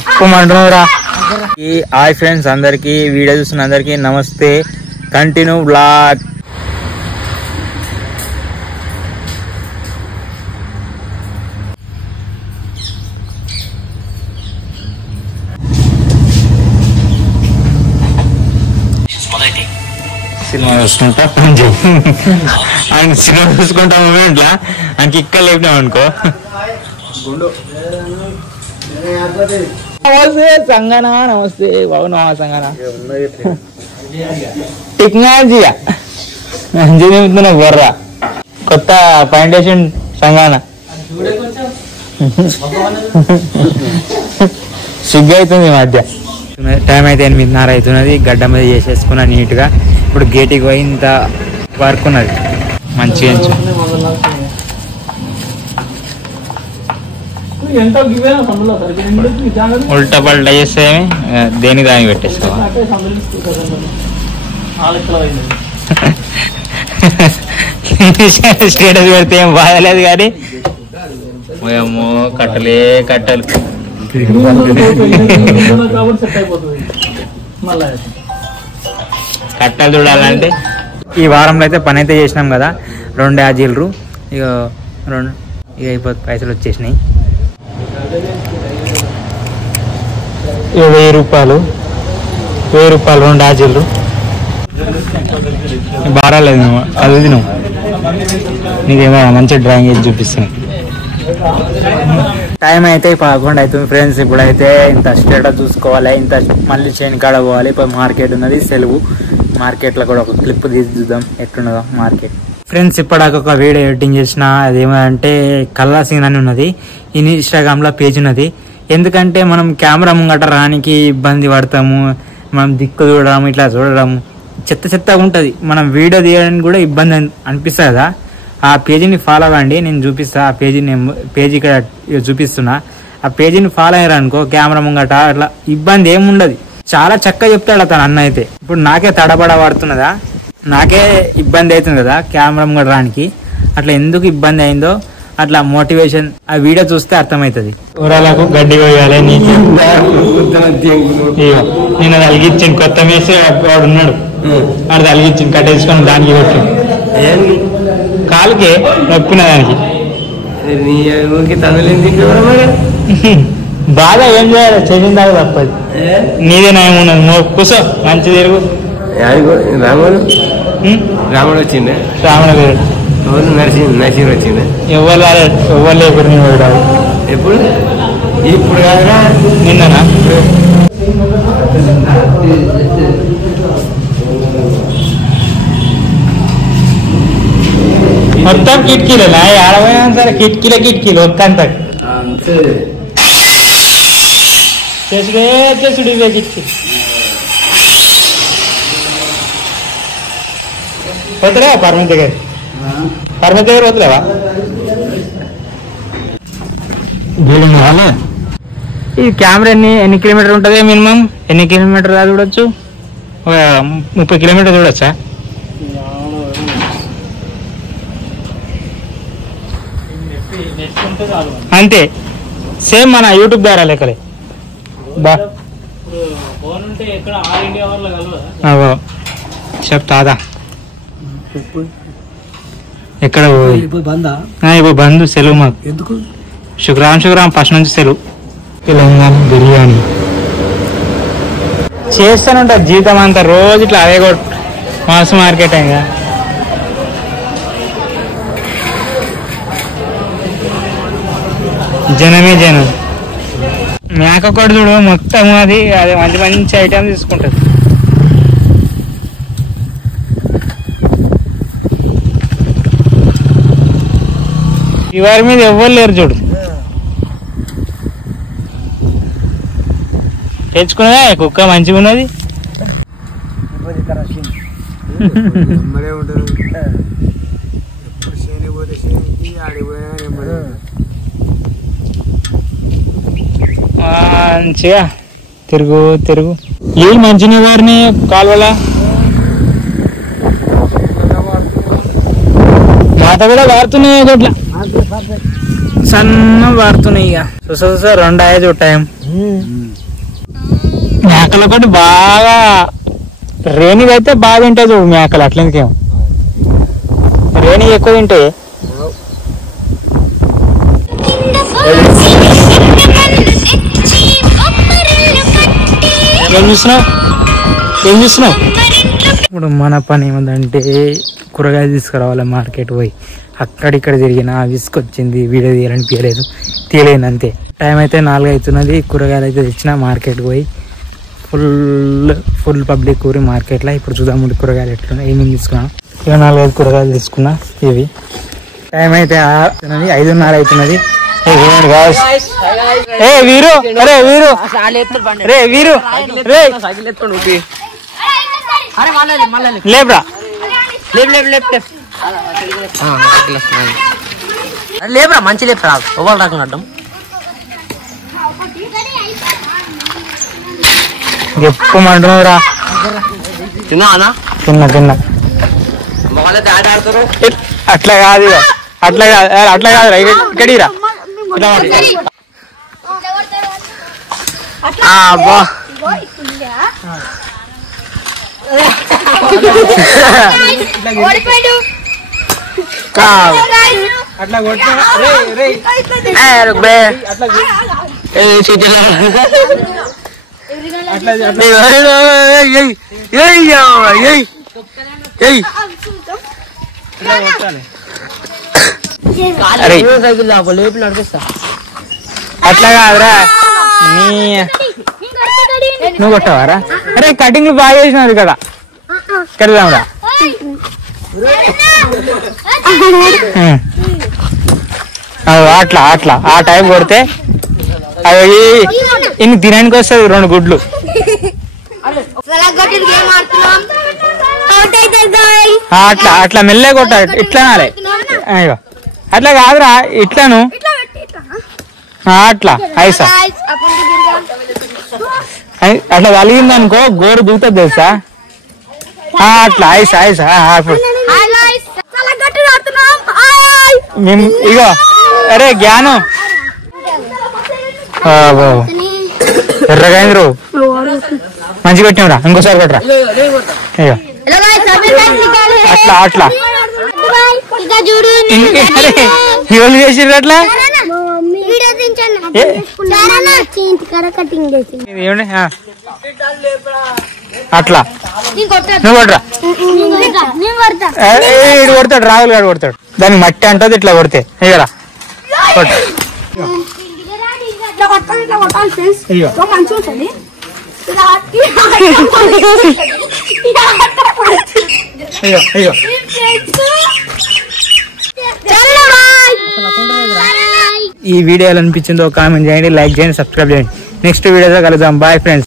చెప్పమంటున్నారా? Hi friends అందరికి, video చూస్తున్న అందరికి నమస్తే. Continue blog. సినిమా చూసుకుంటా ఆయన సినిమా చూసుకుంటా మూమెంట్లా ఆయనకి ఇక్కడ లేపినాం అనుకో. నమస్తే సంగనా, నమస్తే బాగున్నా సంగనా. టెక్నాలజీ మంచిగా చెబుతున్నా బొర్రా. కొత్త ఫౌండేషన్ సంగనా సిగ్గు అవుతుంది ఈ మధ్య. టైం అయితే 8:30 అవుతున్నది. గడ్డ మీద చేసేసుకున్నా నీట్గా. ఇప్పుడు గేట్కి పోయి ఇంత వర్క్ ఉన్నది మంచిగా. ఉల్టా పల్టా చేస్తే దేని దానికి పెట్టేసుకో. స్టేటస్ పెడితే ఏం బాధలేదు కానీ ఏమో కట్టలే కట్టలు. కట్టలు చూడాలంటే ఈ వారంలో అయితే పని అయితే చేసినాం కదా. 2 ఆజీలు ఇక అయిపోతుంది. పైసలు వచ్చేసినాయి. 1000 రూపాయలు 2 ఆజీలు. బారాలేదు అది నువ్వు నీకేమో మంచి డ్రాయింగ్ వేసి చూపిస్తాను. టైం అయితే 11 అవుతుంది ఫ్రెండ్స్. ఇప్పుడైతే ఇంత స్టేటస్ చూసుకోవాలి, ఇంత మళ్ళీ చేను కాడ పోవాలి. ఇప్పుడు మార్కెట్ ఉన్నది, సెలవు. మార్కెట్లో కూడా ఒక క్లిప్ తీసి చూద్దాం ఎట్లున్నదో మార్కెట్. ఫ్రెండ్స్ ఇప్పటిదాకా ఒక వీడియో ఎడిటింగ్ చేసిన, అదేమంటే కల్లా సీన్ అని ఉన్నది. ఇన్స్టాగ్రామ్లో పేజ్ ఉన్నది. ఎందుకంటే మనం కెమెరా ముంగట రానికి ఇబ్బంది పడతాము, మనం దిక్కు చూడడం ఇట్లా చూడడం చెత్తగా ఉంటుంది. మనం వీడియో తీయడానికి కూడా ఇబ్బంది అనిపిస్తుంది కదా. ఆ పేజీని ఫాలో అవ్వండి, నేను చూపిస్తా. ఆ పేజీ ఇక్కడ చూపిస్తున్నా. ఆ పేజీని ఫాలో అయ్యారు అనుకో కెమెరా ముంగట అట్లా ఇబ్బంది ఏముండదు. చాలా చక్కగా చెప్తాడు అతను అన్న అయితే. ఇప్పుడు నాకే తడబడ పడుతున్నదా, నాకే ఇబ్బంది అవుతుంది కదా కెమెరా ముంగట రానికి. అట్లా ఎందుకు ఇబ్బంది అయిందో అట్లా మోటివేషన్ ఆ వీడియో చూస్తే అర్థమవుతుంది. ఊరాలకు గడ్డి పోయాలి నీకు. నేను అది అలిగించాను. కొత్త మేసే వాడు ఉన్నాడు, వాడు అలిగించాను. కట్టేసుకొని దానికి కొట్టాను. కాలుకే నొప్పిన దానికి. బాగా ఏం చేయాలి, చేసిన దాకా తప్పదు. నీదే నయం ఉన్నది. కూసో మంచి తిరుగు. రాముడు వచ్చిండే, రావణ పేరు నరసింహ వచ్చిండే. ఎవరు లేకుండా ఎప్పుడు ఇప్పుడు కాదురా, నిన్ననా? మొత్తం కిటికీలేనా? ఏడవైనా సరే కిటికీలు ఒక్కంత చేసుడు ఇవే కిటికీ. పోతలేవా పర్మనెంట్ దగ్గర పోతలేవా? ఈ కెమెరా ఎన్ని కిలోమీటర్ ఉంటుంది మినిమం? ఎన్ని కిలోమీటర్ చూడొచ్చు? 30 కిలోమీటర్ చూడొచ్చా? అంతే. సేమ్ మన యూట్యూబ్ ద్వారా లెక్కలే. చెప్తాదా ఎక్కడ ఇప్పుడు బంద్ సెలవు మాకు. శుక్రవారం ఫస్ట్ నుంచి సెలవు. తెలంగాణ బిర్యానీ చేస్తానంట జీతం అంతా రోజు ఇట్లా అదే కూడా మాస్ మార్కెట్ అయిందా. జనమే జనం. మేకొకటి చూడు మొత్తం అది మంచి ఐటమ్ తీసుకుంటది. ఇవారి మీద ఎవ్వరు లేరు చూడు. తెచ్చుకున్నదా కుక్క మంచిగా ఉన్నది. మంచిగా తిరుగు. నీళ్ళు మంచిగా వారిని కాలువల పాత కూడా వాడుతున్నాయి గట్లా సన్న వాడుతున్నాయి. ఇక చూసా 2 అయ్యేది టైం. మేకలు ఒకటి బాగా రేణిగా అయితే బాగా తింటాయి చూడు మేకలు. అట్లెందుకేమో రేణి ఎక్కువ తింటాయి. ఏం చూస్తున్నావు? ఇప్పుడు మన పని ఏముందంటే కూరగాయలు తీసుకురావాలి మార్కెట్ పోయి. అక్కడిక్కడ తిరిగిన విసుకొచ్చింది, వీడియో తీయాలనిపించలేదు, తీయలేను అంతే. టైం అయితే 4 అవుతున్నది. కూరగాయలు అయితే తెచ్చిన మార్కెట్ పోయి ఫుల్ పబ్లిక్ ఊరి మార్కెట్లో. ఇప్పుడు చూద్దాం కూరగాయలు ఎట్లున్నా ఏమేమి తీసుకున్నాను. ఇక 4-5 కూరగాయలు తీసుకున్నా. ఇవి టైం అయితే 5:30 అవుతున్నది. వీరు అరే వీరు రే వీరు రే లేబ్రా లేబరా మంచి లేపరా ఓవర్ రాకుండా అడ్డం చెప్పమంటున్నావురా. తిన్నా తిన్నా అట్లా కాదు అట్లా కాదురా ఇక్కడిరా. అబ్బా అట్లా అట్లా కాదురా. నువ్వు కొట్టవారా? అరే కటింగ్ బాగా చేసినావు కదా. కడదాంరా అట్లా అట్లా ఆ టైం కొడితే అవి ఇన్ని తినడానికి వస్తుంది 2 గుడ్లు. అట్లా అట్లా మెల్లగా కొట్టాలి. ఇట్లా నాలే అయ్యో అట్లా కాదురా ఇట్లాను అట్లా ఐసా అట్లా కలిగింది అనుకో గోరు దూగుతుంది తెలుసా. అట్లా ఐసా ఐసా మేము ఇగో అరే జ్ఞానం ఎర్రగైంద్రు మంచి పెట్టినరా ఇంకోసారి కొట్టరా. ఇగో అట్లా అట్లా ఎవరు చేసిర్రు అట్లా అట్లా నువ్వు కొట్టరా. కొడతాడు రాహుల్ గారు కొడతాడు. దానికి మట్టి అంటది ఇట్లా కొడితే ఇగరా కొట్ట. ఈ వీడియో ఎలా అనిపించిందో కామెంట్ చేయండి, లైక్ చేయండి, సబ్స్క్రైబ్ చేయండి. నెక్స్ట్ వీడియోలో కలుద్దాం. Bye friends.